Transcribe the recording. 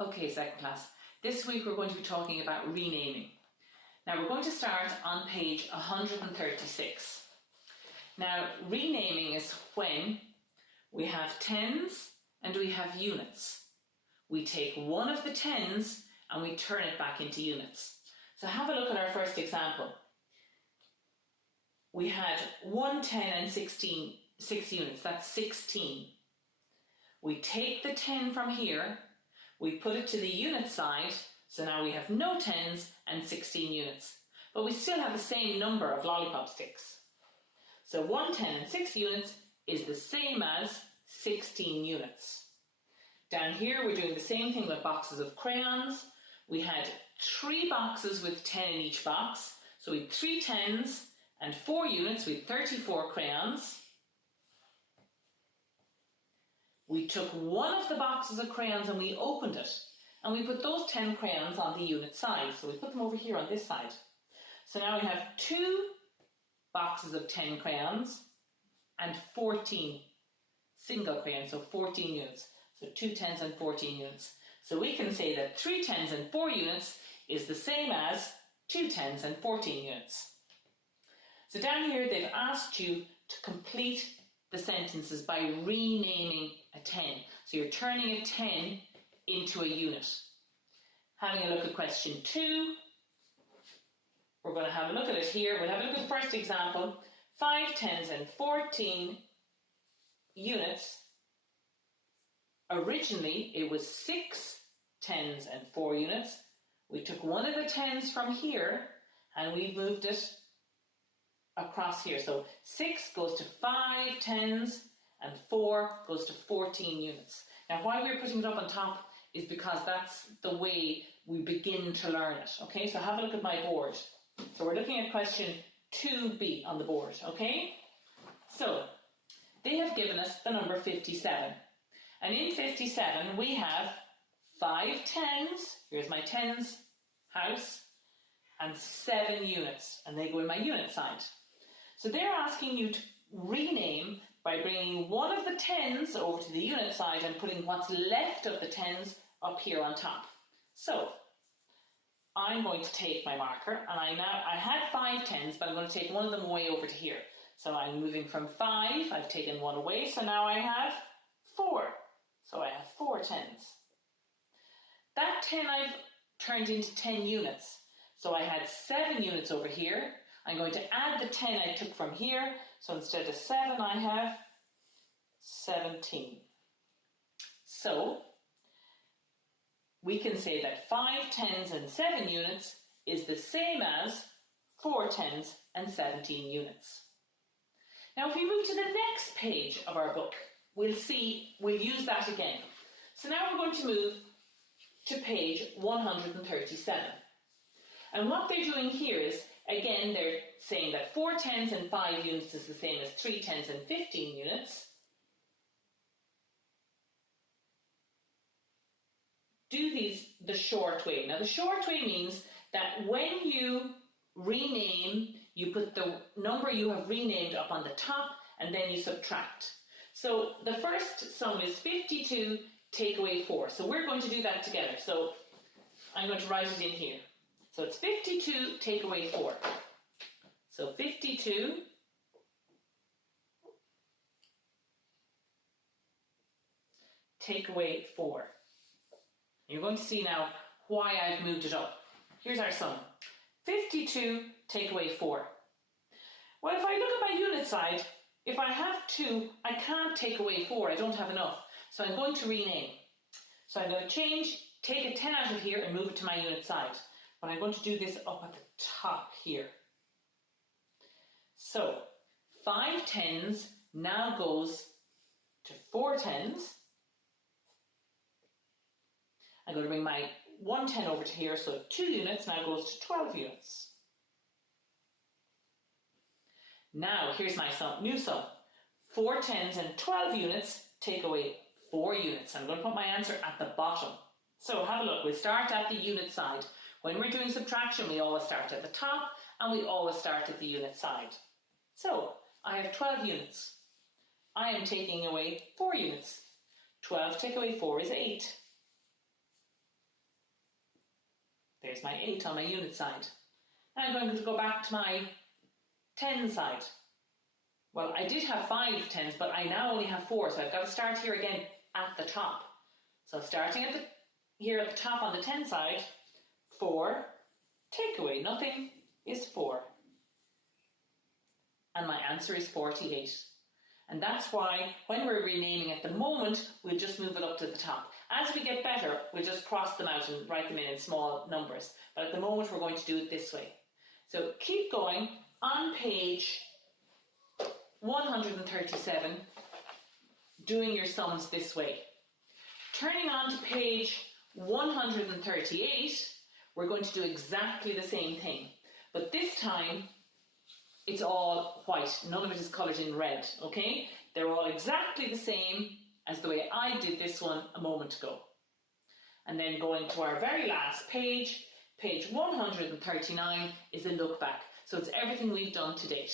Okay, second class. This week we're going to be talking about renaming. Now we're going to start on page 136. Now renaming is when we have tens and we have units. We take one of the tens and we turn it back into units. So have a look at our first example. We had 1, 10 and 16, 6 units, that's 16. We take the 10 from here, we put it to the unit side, so now we have no 10s and 16 units. But we still have the same number of lollipop sticks. So 1, 10 and 6 units is the same as 16 units. Down here we're doing the same thing with boxes of crayons. We had 3 boxes with 10 in each box, so we had 3 10s and 4 units with 34 crayons. We took one of the boxes of crayons and we opened it, and we put those 10 crayons on the unit side, so we put them over here on this side. So now we have 2 boxes of 10 crayons and 14 single crayons, so 14 units. So 2 10s and 14 units. So we can say that 3 10s and 4 units is the same as 2 10s and 14 units. So down here they've asked you to complete the sentences by renaming a 10. So you're turning a 10 into a unit. Having a look at question 2, we're going to have a look at it here. We'll have a look at the first example. 5 10s and 14 units. Originally it was 6 10s and 4 units. We took one of the 10s from here and we moved it across here. So 6 goes to 5 10s and 4 goes to 14 units. Now why we're putting it up on top is because that's the way we begin to learn it. Okay, so have a look at my board. So we're looking at question 2b on the board. Okay, so they have given us the number 57. And in 57 we have 5 10s, here's my 10s house, and 7 units, and they go in my unit side. So they're asking you to rename by bringing one of the 10s over to the unit side and putting what's left of the 10s up here on top. So I'm going to take my marker, and I had 5 10s, but I'm going to take one of them away over to here. So I'm moving from 5, I've taken one away, so now I have 4. So I have 4 10s. That 10 I've turned into 10 units. So I had 7 units over here. I'm going to add the 10 I took from here. So instead of 7, I have 17. So we can say that 5 10s and 7 units is the same as 4 10s and 17 units. Now if we move to the next page of our book, we'll use that again. So now we're going to move to page 137. And what they're doing here is, again, they're saying that 4 10s and 5 units is the same as 3 10s and 15 units. Do these the short way. Now the short way means that when you rename, you put the number you have renamed up on the top and then you subtract. So the first sum is 52 take away 4. So we're going to do that together. So I'm going to write it in here. So it's 52 take away 4. So 52 take away 4. You're going to see now why I've moved it up. Here's our sum. 52 take away 4. Well, if I look at my unit side, if I have 2, I can't take away 4. I don't have enough. So I'm going to rename. So I'm going to take a 10 out of here and move it to my unit side. But I'm going to do this up at the top here. So 5 10s now goes to 4 10s. I'm going to bring my 1 10 over to here, so 2 units now goes to 12 units. Now here's my new sum. 4 10s and 12 units take away 4 units. I'm going to put my answer at the bottom. So have a look. We'll start at the unit side. When we're doing subtraction, we always start at the top and we always start at the unit side. So I have 12 units. I am taking away 4 units. 12 take away 4 is 8. There's my 8 on my unit side. Now I'm going to go back to my 10 side. Well, I did have 5 tens, but I now only have 4, so I've got to start here again at the top. So starting here at the top on the 10 side, 4, take away nothing is 4. And my answer is 48. And that's why when we're renaming at the moment, we'll just move it up to the top. As we get better, we'll just cross them out and write them in small numbers. But at the moment, we're going to do it this way. So keep going on page 137, doing your sums this way. Turning on to page 138, we're going to do exactly the same thing. But this time, it's all white. None of it is coloured in red, okay? They're all exactly the same as the way I did this one a moment ago. And then going to our very last page, page 139 is a look back. So it's everything we've done to date.